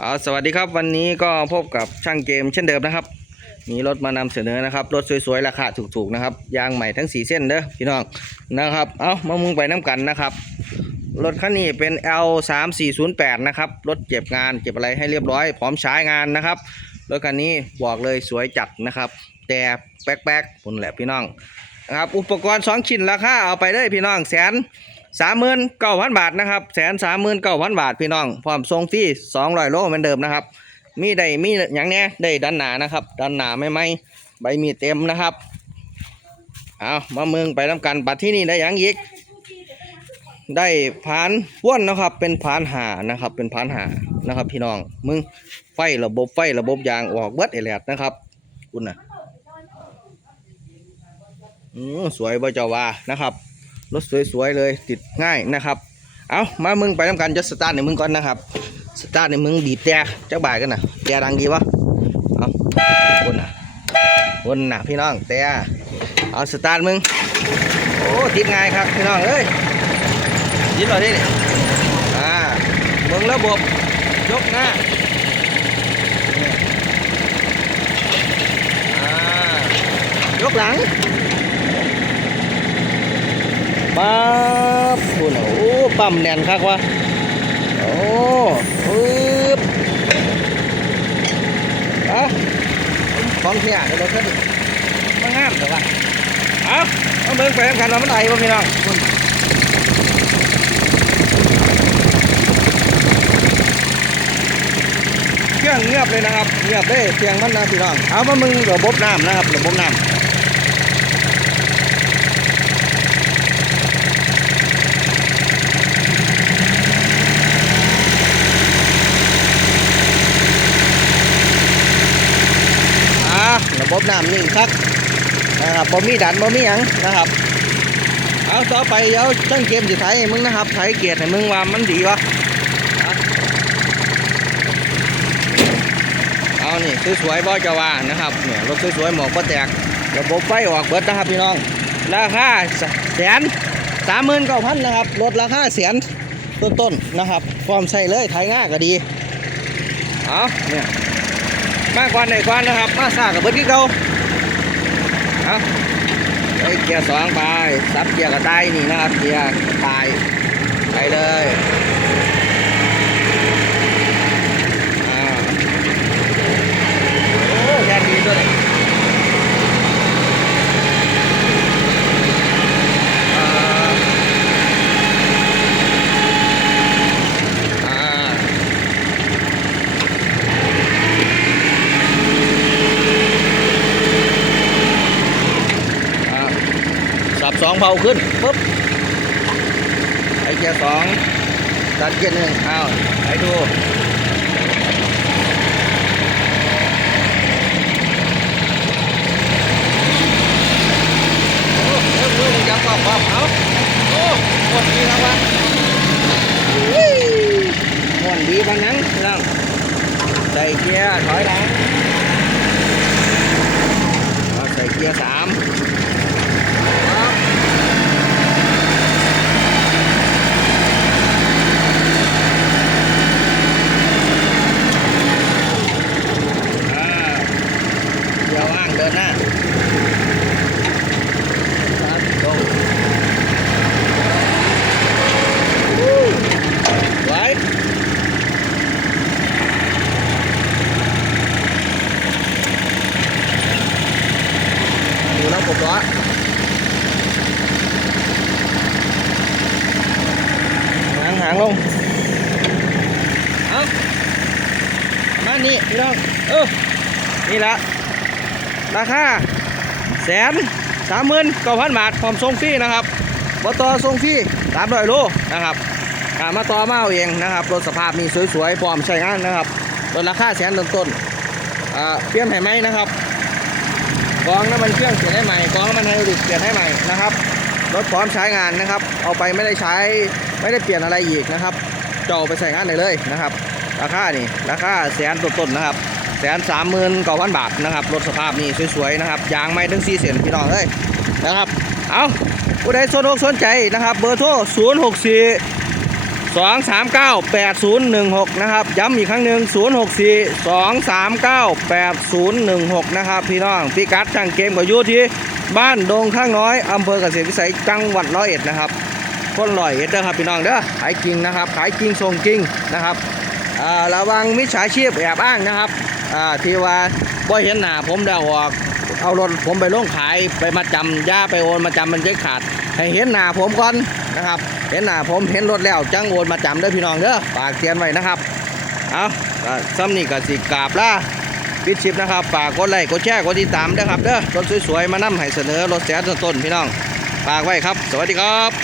เอาสวัสดีครับวันนี้ก็พบกับช่างเกมเช่นเดิมนะครับมีรถมานำเสนอนะครับรถสวยๆราคาถูกๆนะครับยางใหม่ทั้งสีเส้นเด้อพี่น้องนะครับเอามามึงไปน้ำกันนะครับรถคันนี้เป็น L 3 4 0 8 นะครับรถเก็บงานเก็บอะไรให้เรียบร้อย พร้อมใช้งานนะครับรถคันนี้บอกเลยสวยจัดนะครับ แต่แป๊กๆพุ่นแหละพี่น้องนะครับอุปกรณ์ 2 ชิ้นราคาเอาไปเลยพี่น้องแสน สามหมื่นเก้าพันบาทนะครับแสนสามหมื่นเก้าพันบาทพี่น้องพร้อมส่งฟรีสองร้อยโลเหมือนเดิมนะครับ มีได้มีอย่างเนี้ยได้ด้านหนานะครับด้านหนาไม่ไหมใบมีเต็มนะครับเอามาเมืองไปน้ำกันบัตรที่นี่ได้อย่างอีกได้ผานว่วนนะครับ เป็นผานหานะครับ เป็นผานหานะครับ พี่น้องมึงไฟระบบไฟระบบยางออกเบิดเอแลดนะครับคุณนะอืมสวยบ่เจาว่านะครับ รถสวยๆเลยติดง่ายนะครับ เอามามึงไปน้ำกันจะสตาร์ทในมึงก่อนนะครับ สตาร์ทในมึงบีบแต่จักบ่ายกันนะแต่ดังดีวะเอาคนน่ะคนน่ะพี่น้องแต่เอาสตาร์ทมึงโอ้ติดง่ายครับพี่น้องเอ้ยยินหน่อยดิอ่าเบิ่งระบบยกหน้าอ่ายกหลัง ปั๊บคุณโอ้ปั๊มแน่นคักวะโอ้ปึ๊บอะของเที่ยเดี๋ยวเราขึ้นมางามแต่ว่าเอาเอาเบิ่งไปทำกันว่ามันไอ้บ่พี่น้องเครื่องเงียบเลยนะครับเงียบเลยเสียงมันนะพี่น้องเอามามึงระบบน้ำนะครับระบบน้ำอ่าระบบ น้ำนิ่งคักนะครับบ่มีดันบ่มีหยังนะครับ เอาต่อไปเดี๋ยวช่างเกมจะถ่ายให้มึงนะครับถ่ายเกียรติให้มึงว่ามันดีวะเอานี่สวยๆบ่จะว่านะครับเนี่ยรถสวยๆหมอกก็แตกระบบไฟออกเบิดนะครับพี่น้องราคาแสนสามหมื่นเก้าพันนะครับรถราคาแสนต้นๆนะครับพร้อมใส่เลยไถง่ายก็ดีเอาเนี่ย มากกว่าไหนกว่านะครับ มาสากับเบิดที่เก่าเอาไปเกียร์สองไปซับเกียร์กระต่ายนี่นะครับเกียร์กระต่ายไปเลยอ่าโอ้แดดดีด้วยอ่าอ่าอ่า สับสองเผาขึ้นปุ๊บไอเกียร์สองตัดเกียร์หนึ่งเอาไปดู โอ้เริ่มเริ่มยับความความเอาโอ้หมดดีครับวะอุ้ยหมดดีปานนั้นเรื่องใส่เกียร์ถอยหลังเอาใส่เกียร์สามครับอ่าเดี๋ยวว่างเดินหน้า ครับลงวู้ไว้ดูแล้วผมร้อนหางลง เอามานี่พี่น้อง เออ นี่ละ ราคาแสนสามหมื่นเก้าพันบาทพร้อมส่งฟรีนะครับบต่อส่งฟรีสามร้อยโลนะครับมาต่อมาเอาเองนะครับรถสภาพนี่สวยๆพร้อมใช้งานนะครับรถราคาแสนต้นๆเปลี่ยนให้ไหมนะครับกองน้ำมันเครื่องเปลี่ยนให้ใหม่กองน้ำมันไฮดริกเปลี่ยนให้ใหม่นะครับ รถพร้อมใช้งานนะครับ เอาไปไม่ได้ใช้ไม่ได้เปลี่ยนอะไรอีกนะครับจะเอาไปใส่งานได้เลยนะครับ ราคานี่ราคาแสนต้นๆนะครับแสนสามหมื่นเก้าพันบาทนะครับรถสภาพนี่สวยๆนะครับยางไม่ถึงสี่เสียนพี่น้องเอ้ยนะครับเอาผู้ใดสนอกสนใจนะครับ เบอร์โทร0 6 4 2398016นะครับย้ำอีกครั้งหนึ่ง064 2398016นะครับพี่น้องพี่กัดช่างเกมก็อยู่ที่ บ้านดงข้างน้อยอำเภอเกษตรวิสัยจังหวัดร้อยเอ็ดนะครับคนร้อยเอ็ดเด้อครับพี่น้องเด้อขายจริงนะครับ ขายจริงส่งจริงนะครับระวังมิจฉาชีพแอบอ้างนะครับที่ว่าบ่เห็นหน้าผมเดาออกเอารถผมไปลงขายไปมาจำย่าไปโอนมาจำมันเจ๊ขาด ให้เห็นหน้าผมก่อนนะครับ เห็นหน้าผมเห็นรถแล้วจังโอนมาจำเด้อพี่น้องเด้อฝากเตือนไว้นะครับ เอาซ้ำนี่ก็สิกาบล่า ปิดชิปนะครับฝากกดไลค์กดแชร์กดติดตามเด้อครับเด้อรถสวยๆมานํให้เสนอรถแสนต้นๆพี่น้องฝากไว้ครับ สวัสดีครับ